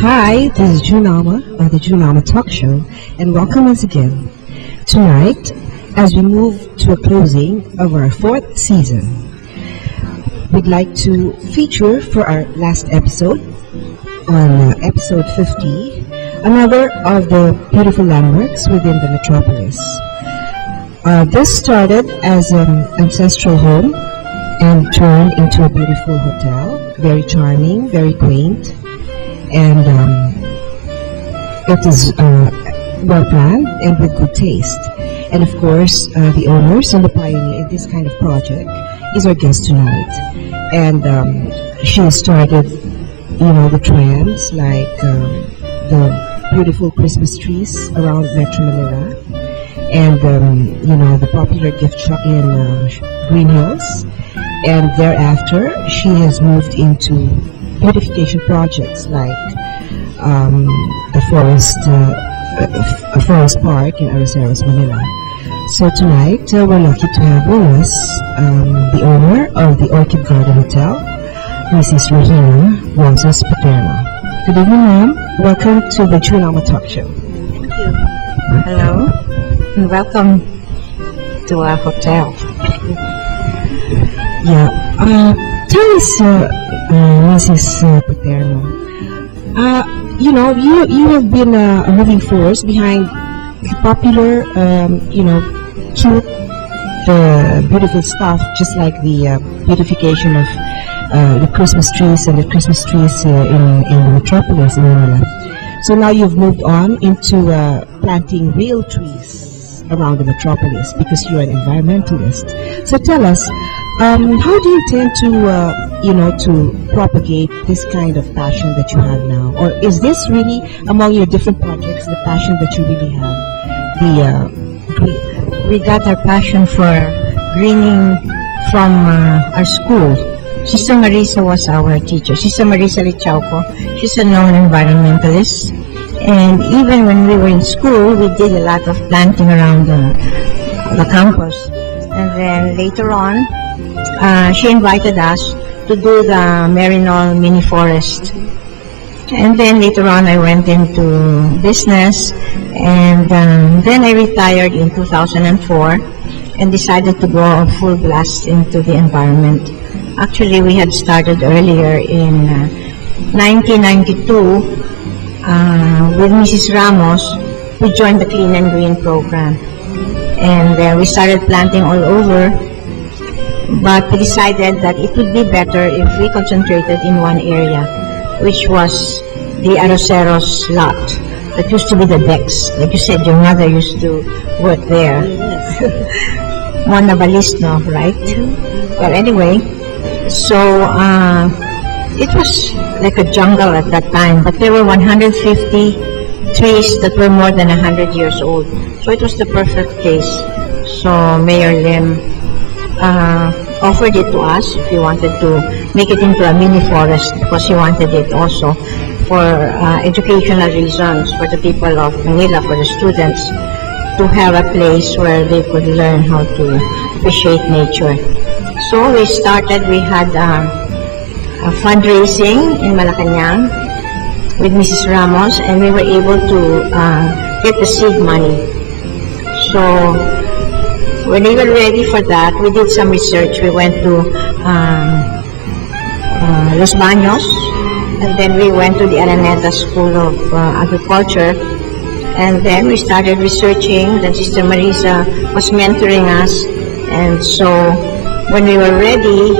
Hi, this is Junama, the Junama Talk Show, and welcome once again. Tonight, as we move to a closing of our fourth season, we'd like to feature for our last episode, on episode 50, another of the beautiful landmarks within the metropolis. This started as an ancestral home and turned into a beautiful hotel, very charming, very quaint, and it is well planned and with good taste. And of course, the owners and the pioneer in this kind of project is our guest tonight. And she started, the trends like the beautiful Christmas trees around Metro Manila, and the popular gift shop in Green Hills. And thereafter, she has moved into beautification projects like the forest park in Arroceros, Manila. So tonight, we're lucky to have with us the owner of the Orchid Garden Hotel, Mrs. Regina Roces Paterno. Good evening, ma'am. Welcome to the Junama Talk Show. Thank you. Hello, and welcome to our hotel. Yeah. Tell us, Mrs. Paterno, you have been a moving force behind the popular, cute, the beautiful stuff, just like the beautification of the Christmas trees and the Christmas trees in the metropolis in Manila. So now you've moved on into planting real trees around the metropolis because you're an environmentalist. So tell us, how do you intend to propagate this kind of passion that you have now? Or is this really, among your different projects, the passion that you really have? We got our passion for greening from our school. Sister Marisa was our teacher. Sister Marisa Lichauco. She's a known environmentalist. And even when we were in school, we did a lot of planting around the campus. And then later on, she invited us to do the Merinol mini forest. And then later on, I went into business, and then I retired in 2004 and decided to go full blast into the environment. Actually, we had started earlier in 1992 with Mrs. Ramos. We joined the Clean and Green program, and we started planting all over. But we decided that it would be better if we concentrated in one area, which was the Arroceros lot that used to be the decks. Like you said, your mother used to work there. Yes. Mona Balisno, right? Well, anyway, so it was like a jungle at that time, but there were 150 trees that were more than 100 years old. So it was the perfect place. So Mayor Lim offered it to us if we wanted to make it into a mini forest, because he wanted it also for educational reasons for the people of Manila, for the students, to have a place where they could learn how to appreciate nature. So we started, we had a fundraising in Malacanang with Mrs. Ramos, and we were able to get the seed money. So when we were ready for that, we did some research. We went to Los Baños, and then we went to the Araneta School of Agriculture, and then we started researching. Then Sister Marisa was mentoring us, and so when we were ready,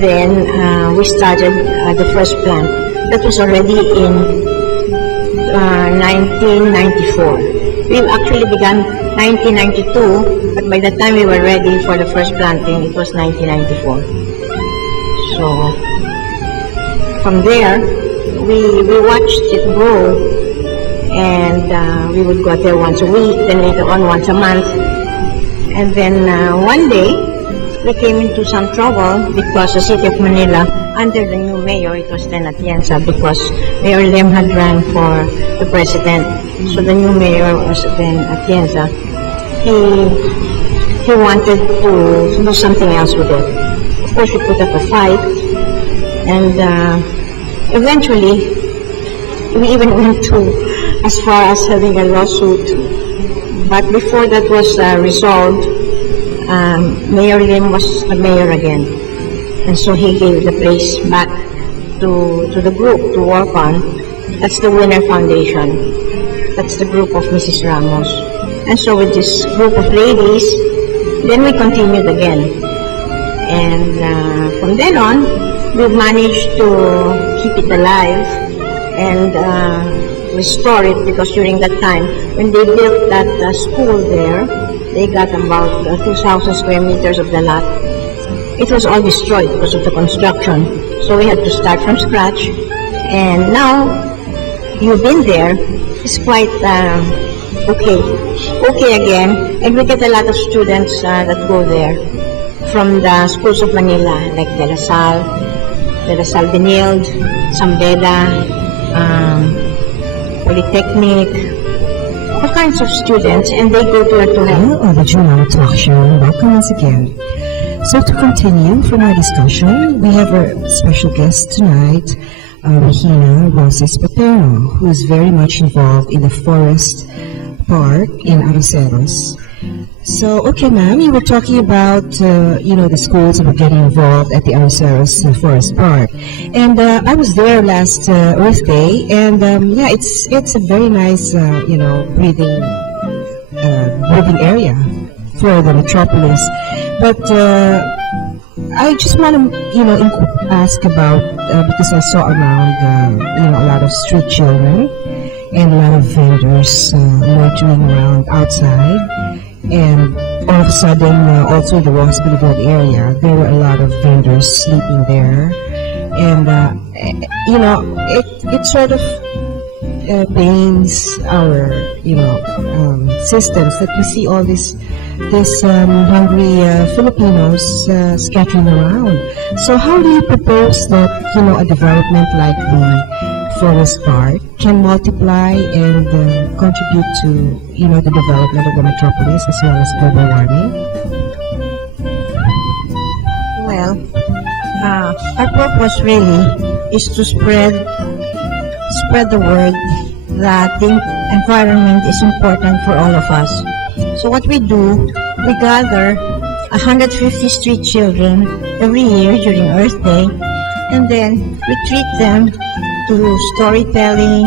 then we started the first plant. That was already in 1994. We actually began 1992, but by the time we were ready for the first planting, it was 1994. So from there, we watched it grow, and we would go there once a week, then later on once a month. And then one day, we came into some trouble because the city of Manila, under the new mayor, it was then Atienza, because Mayor Lim had ran for the president. So the new mayor was then Atienza. He wanted to do something else with it. Of course, we put up a fight, and eventually we even went to as far as having a lawsuit. But before that was resolved, Mayor Lim was the mayor again. And so he gave the place back to the group to work on. That's the Winner Foundation. That's the group of Mrs. Ramos. And so with this group of ladies, then we continued again. And from then on, we managed to keep it alive and restore it, because during that time, when they built that school there, they got about 2,000 square meters of the lot. It was all destroyed because of the construction. So we had to start from scratch. And now, you've been there, it's quite okay again. And we get a lot of students that go there from the schools of Manila, like De La Salle Benilde, Sambeda, Polytechnic, all kinds of students, and they go to help. Hello, on the Regina Talk Show. Welcome once again. So to continue from our discussion, we have our special guest tonight, Regina Roces Paterno, who is very much involved in the forest park in Arroceros. So, okay, ma'am, you were talking about, the schools that were getting involved at the Arroceros Forest Park. And I was there last Earth Day, and it's a very nice, breathing area for the metropolis. But I just want to, ask about, because I saw around, a lot of street children and a lot of vendors loitering around outside. And all of a sudden, also in the Ross Boulevard area, there were a lot of vendors sleeping there. And, it sort of pains our, systems that we see all these hungry Filipinos scattering around. So how do you propose that, a development like the Forest Park can multiply and contribute to, the development of the metropolis as well as global warming? Well, our purpose really is to spread the word that the environment is important for all of us. So what we do, we gather 150 street children every year during Earth Day, and then we treat them to storytelling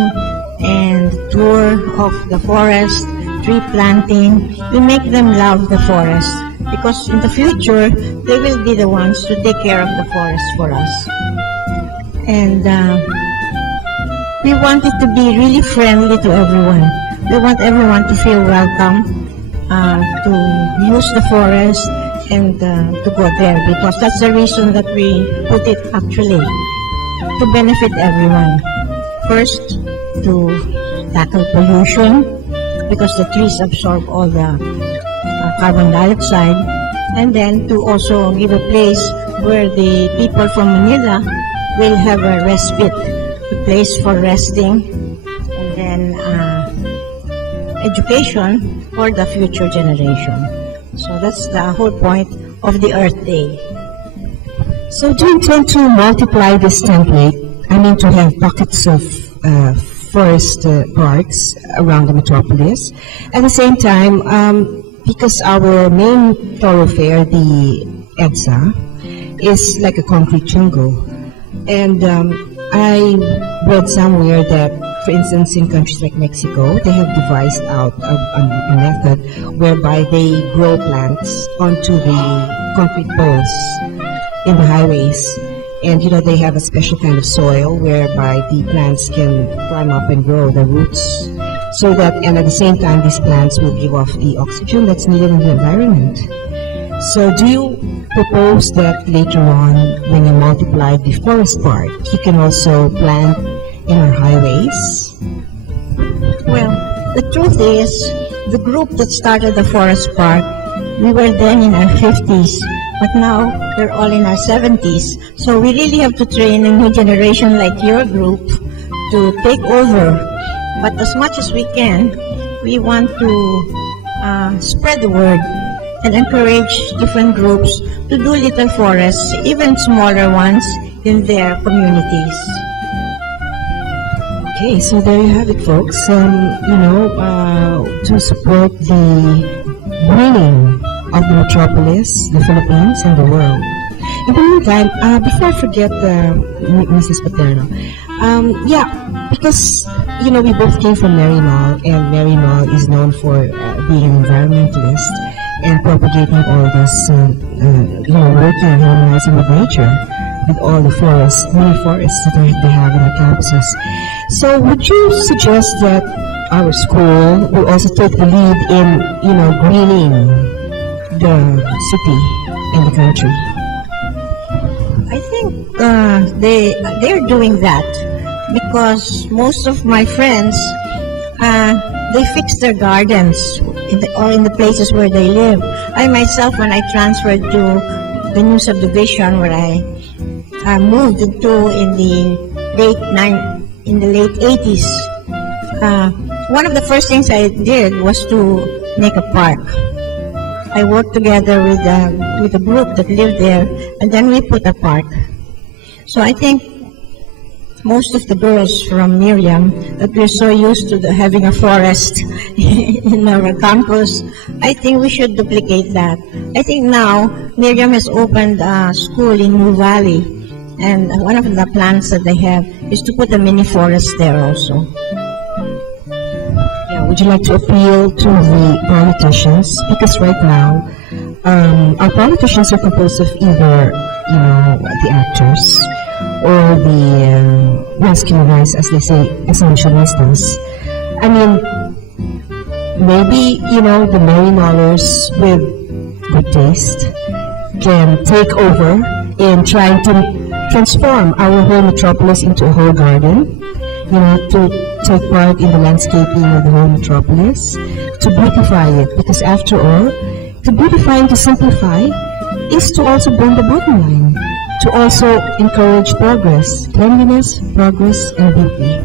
and tour of the forest, tree planting. We make them love the forest, because in the future, they will be the ones to take care of the forest for us. And we want it to be really friendly to everyone. We want everyone to feel welcome, to use the forest and to go there, because that's the reason that we put it actually, to benefit everyone. First, to tackle pollution, because the trees absorb all the carbon dioxide, and then to also give a place where the people from Manila will have a respite, a place for resting, and then education for the future generation. So that's the whole point of the Earth Day. So do you intend to multiply this template? I mean, to have pockets of forest parks around the metropolis. At the same time, because our main thoroughfare, the EDSA, is like a concrete jungle. And I read somewhere that, for instance, in countries like Mexico, they have devised out a method whereby they grow plants onto the concrete poles in the highways. And, they have a special kind of soil whereby the plants can climb up and grow the roots. So that, and at the same time, these plants will give off the oxygen that's needed in the environment. So do you propose that later on, when you multiply the forest park, you can also plant in our highways? Well, the truth is, the group that started the forest park, we were then in our 50s, but now we're all in our 70s. So we really have to train a new generation like your group to take over. But as much as we can, we want to spread the word and encourage different groups to do little forests, even smaller ones, in their communities. Okay, so there you have it, folks. To support the greening of the metropolis, the Philippines, and the world. In the meantime, before I forget, Mrs. Paterno, because we both came from Marymount, and Marymount is known for being an environmentalist and propagating all this, working and harmonizing with nature, with all the forests, many forests that they have in the campuses. So, would you suggest that our school will also take the lead in, greening the city and the country? I think they're doing that because most of my friends they fix their gardens in the places where they live. I myself, when I transferred to the new subdivision where I moved into in the late 80s, one of the first things I did was to make a park. I worked together with a group that lived there, and then we put a park. So I think most of the girls from Miriam, that we're so used to having a forest in our campus, I think we should duplicate that. I think now Miriam has opened a school in Moo Valley, and one of the plans that they have is to put a mini forest there also. Would you like to appeal to the politicians? Because right now, our politicians are composed of either, the actors or the masculinized, as they say, essentialistas. I mean, maybe, the Marymounters with good taste can take over in trying to transform our whole metropolis into a whole garden, to take part in the landscaping of the whole metropolis, to beautify it, because after all, to beautify and to simplify is to also bring the bottom line, to also encourage progress, cleanliness, progress, and beauty.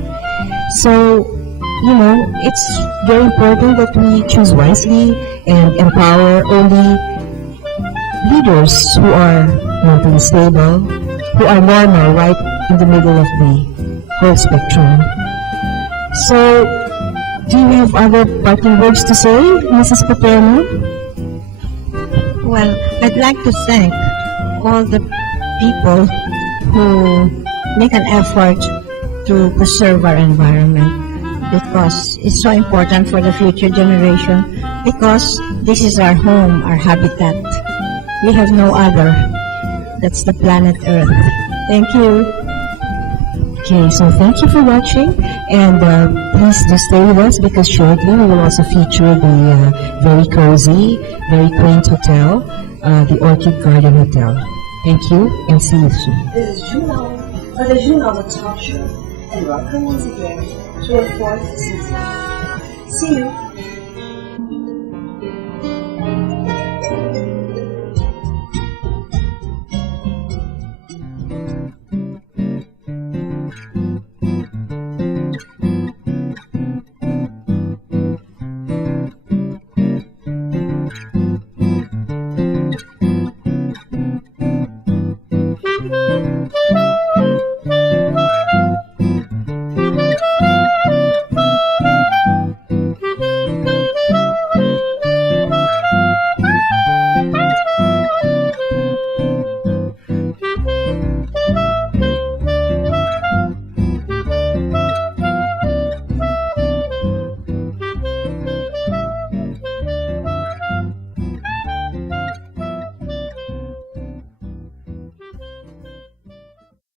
So, it's very important that we choose wisely and empower only leaders who are mentally stable, who are normal, right in the middle of the whole spectrum. So, do you have other parting words to say, Mrs. Paterno? Well, I'd like to thank all the people who make an effort to preserve our environment, because it's so important for the future generation, because this is our home, our habitat. We have no other. That's the planet Earth. Thank you. Okay, so thank you for watching, and please do stay with us, because shortly we will also feature the very cozy, very quaint hotel, the Orchid Garden Hotel. Thank you, and see you soon. This is Juno for the Juno the Talk Show, and welcome once again to our 4th season. See you.